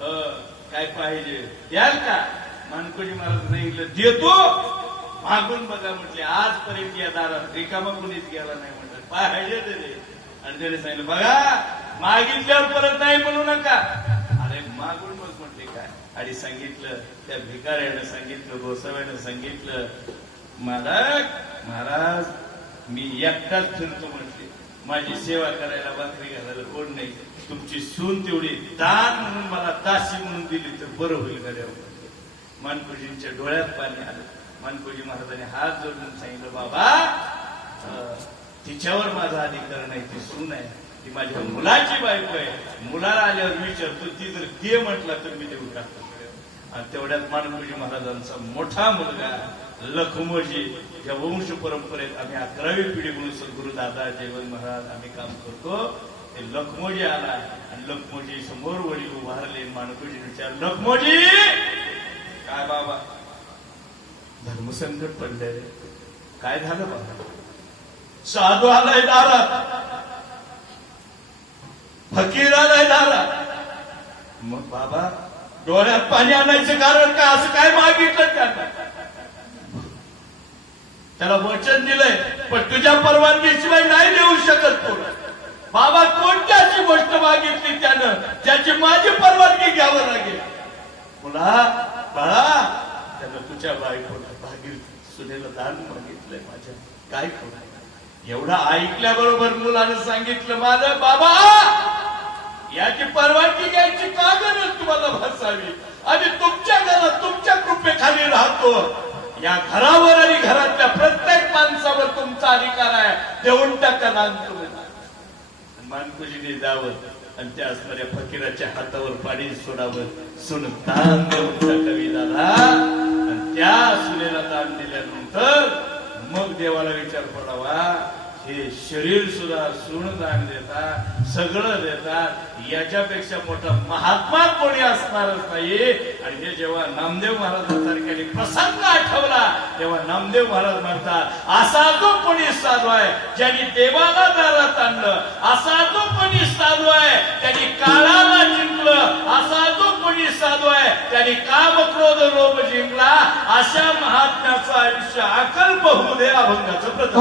काय पाहिजे द्याल का? मानकोजी महाराज सांगितलं देतो, मागून बघा म्हटले. आजपर्यंत या दारात रिकामा कुणीच गेला नाही म्हटलं, पाहिजे तरी. आणि त्याने सांगितलं बघा मागितल्यावर परत नाही म्हणू नका. अरे मागून बघ म्हटले काय. आणि सांगितलं त्या भिकाऱ्यानं सांगितलं, गोसाव्यानं सांगितलं, महाराज मी एकटाच फिरतो म्हटले, माझी सेवा करायला भाकरी घालायला कोण नाही, तुमची सून तेवढी दान म्हणून मला दासी म्हणून दिली तर बरं होईल गड्यावर. मानकोजींच्या डोळ्यात पाणी आलं. मानकोजी महाराजांनी हात जोडून सांगितलं बाबा तिच्यावर माझा अधिकार नाही, ती सून आहे, ती माझ्या मुलाची बायको आहे. मुलाला आल्यावर विचारतो, ती जर दे म्हटला तर मी देऊ टाकतो. आणि तेवढ्यात मानकोजी महाराजांचा मोठा मुलगा लखमोजी, या वंश परंपरेत आम्ही 11वी पिढी म्हणून सद्गुरु दादा जयवंत महाराज आम्ही काम करतो. ते लखमोजी आला आणि लखमोजी समोर वडील उभारले. मानकोजी विचार, लखमोजी काय बाबा धर्मसंकट पडले, काय झालं बाबा? साधू आलाय दारात, फकीर आलाय दारात. मग बाबा डोळ्यात पाणी आणायचं कारण काय? असं काय मागितलं त्यांना? त्याला वचन दिलंय पण तुझ्या परवानगीशिवाय नाही देऊ शकत तो. बाबा कोणत्याची गोष्ट मागितली त्यानं ज्याची माझी परवानगी घ्यावं लागेल? मुला बाळा त्यानं तुझ्या बायकोला भागीर सुनेला दान मागितलंय माझ्या, काय करू? एवढं ऐकल्याबरोबर मुलानं सांगितलं, माझं बाबा याची परवानगी घ्यायची का गरज तुम्हाला भासावी? आम्ही तुमच्या घरात तुमच्या कृपेखाली राहतो. या घरावर आणि घरातल्या प्रत्येक माणसावर तुमचा अधिकार आहे, देऊन टाका दान तुम्ही. मानकोजीने जावं आणि त्या असणाऱ्या फकीराच्या हातावर पाणी सोडावं, सुन दान देऊन टाकावी दादा. आणि त्या सुनेला दान दिल्यानंतर मग देवाला विचार पडावा, हे शरीर सुद्धा सून दान देतात, सगळं देतात, याच्यापेक्षा मोठा महात्मा कोणी असणारच नाही. आणि हे जेव्हा नामदेव महाराजांसारख्याने प्रसंग आठवला तेव्हा नामदेव महाराज म्हणतात, असा जो कोणी साधू आहे ज्यांनी देवाला दारात आणलं, असा जो कोणी साधू आहे त्यांनी काळाला जिंकलं, असा जो कोणी साधू आहे त्यांनी काम क्रोध लोभ जिंकला. अशा महात्म्याचं आयुष्य अकल्प होऊ दे. अभंगाचं प्रथम